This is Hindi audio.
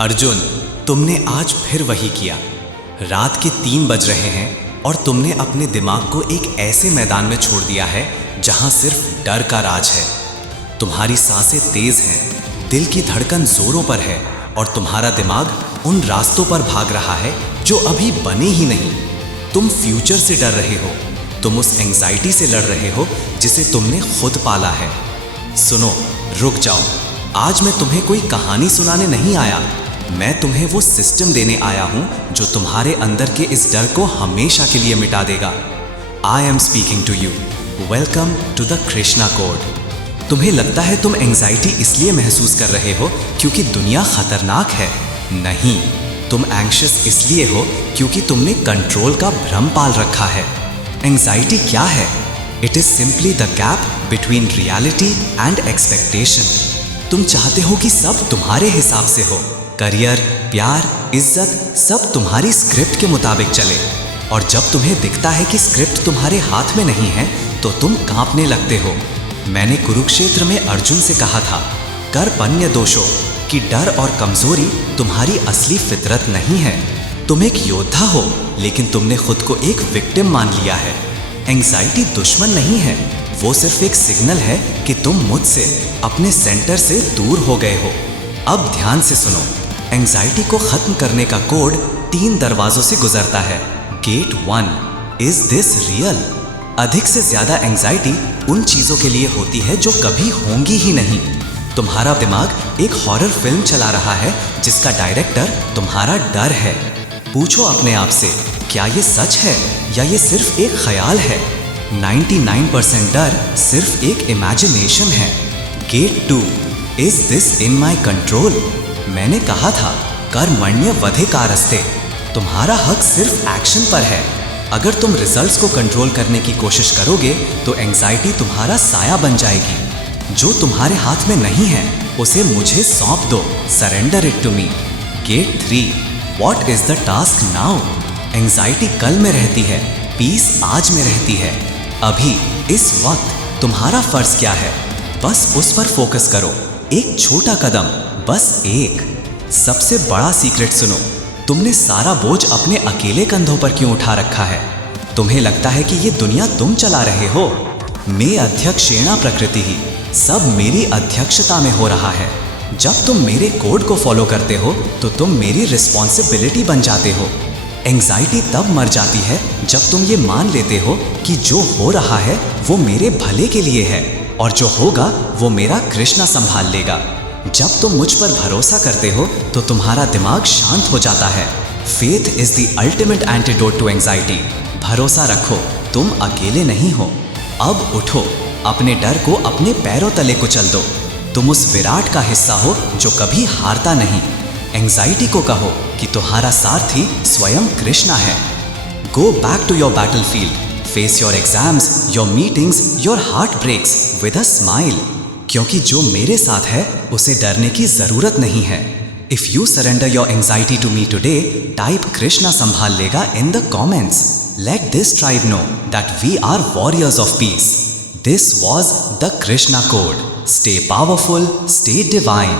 अर्जुन, तुमने आज फिर वही किया। रात के 3 बज रहे हैं और तुमने अपने दिमाग को एक ऐसे मैदान में छोड़ दिया है जहां सिर्फ डर का राज है। तुम्हारी सांसें तेज हैं, दिल की धड़कन जोरों पर है और तुम्हारा दिमाग उन रास्तों पर भाग रहा है जो अभी बने ही नहीं। तुम फ्यूचर से डर रहे हो, तुम उस एंजाइटी से लड़ रहे हो जिसे तुमने खुद पाला है। सुनो, रुक जाओ। आज मैं तुम्हें कोई कहानी सुनाने नहीं आया, मैं तुम्हें वो सिस्टम देने आया हूं जो तुम्हारे अंदर के इस डर को हमेशा के लिए मिटा देगा। I am speaking to you. Welcome to the Krishna code. तुम्हें लगता है तुम एंजाइटी इसलिए महसूस कर रहे हो क्योंकि दुनिया खतरनाक है? नहीं, तुम एंग्शियस इसलिए हो क्योंकि तुमने कंट्रोल का भ्रम पाल रखा है। एंजाइटी क्या है? It is simply the gap between reality and expectation. तुम चाहते हो कि सब तुम्हारे हिसाब से हो, करियर, प्यार, इज्जत सब तुम्हारी स्क्रिप्ट के मुताबिक चले। और जब तुम्हें दिखता है कि स्क्रिप्ट तुम्हारे हाथ में नहीं है तो तुम कांपने लगते हो। मैंने कुरुक्षेत्र में अर्जुन से कहा था, कर्पण्य दोषो, कि डर और कमजोरी तुम्हारी असली फितरत नहीं है। तुम एक योद्धा हो लेकिन तुमने खुद को एक विक्टिम मान लिया है। एंजाइटी दुश्मन नहीं है, वो सिर्फ एक सिग्नल है कि तुम मुझसे, अपने सेंटर से दूर हो गए हो। अब ध्यान से सुनो, एंजाइटी को खत्म करने का कोड 3 दरवाजों से गुजरता है। Gate 1, is this real? अधिक से ज्यादा एंजाइटी उन चीजों के लिए होती है जो कभी होंगी ही नहीं। तुम्हारा दिमाग एक हॉरर फिल्म चला रहा है जिसका डायरेक्टर तुम्हारा डर है। पूछो अपने आप से, क्या ये सच है या ये सिर्फ एक ख्याल है? 99% डर सिर्फ एक इमेजिनेशन है। Gate 2, is this in my control? मैंने कहा था, कर्मण्य वधिकारस्ते। तुम्हारा हक सिर्फ एक्शन पर है। अगर तुम रिजल्ट्स को कंट्रोल करने की कोशिश करोगे तो एंजाइटी तुम्हारा साया बन जाएगी। जो तुम्हारे हाथ में नहीं है उसे मुझे सौंप दो, surrender it to me. Gate 3, what is the task now? Anxiety कल में रहती है, पीस आज में रहती है। अभी इस वक्त तुम्हारा फर्ज क्या है? बस उस पर फोकस करो। एक छोटा कदम, बस एक। सबसे बड़ा सीक्रेट सुनो, तुमने सारा बोझ अपने अकेले कंधों पर क्यों उठा रखा है? तुम्हें लगता है कि ये दुनिया तुम चला रहे हो। मैं अध्यक्षेणा प्रकृति ही, सब मेरी अध्यक्षता में हो रहा है। जब तुम मेरे कोड को फॉलो करते हो तो तुम मेरी रिस्पॉन्सिबिलिटी बन जाते हो। एंजाइटी तब मर जाती है जब तुम ये मान लेते हो कि जो हो रहा है वो मेरे भले के लिए है और जो होगा वो मेरा कृष्णा संभाल लेगा। जब तुम मुझ पर भरोसा करते हो तो तुम्हारा दिमाग शांत हो जाता है। Faith is the ultimate antidote to anxiety. भरोसा रखो, तुम अकेले नहीं हो। अब उठो, अपने डर को अपने पैरों तले कुचल दो। तुम उस विराट का हिस्सा हो जो कभी हारता नहीं। एंजाइटी को कहो कि तुम्हारा सारथी स्वयं कृष्णा है। Go back to your battlefield, face your exams, your meetings, your heartbreaks with a smile. क्योंकि जो मेरे साथ है उसे डरने की जरूरत नहीं है। If you surrender your anxiety to me today, type Krishna संभाल लेगा in the comments. Let this tribe know that we are warriors of peace. This was the Krishna code. Stay powerful, stay divine.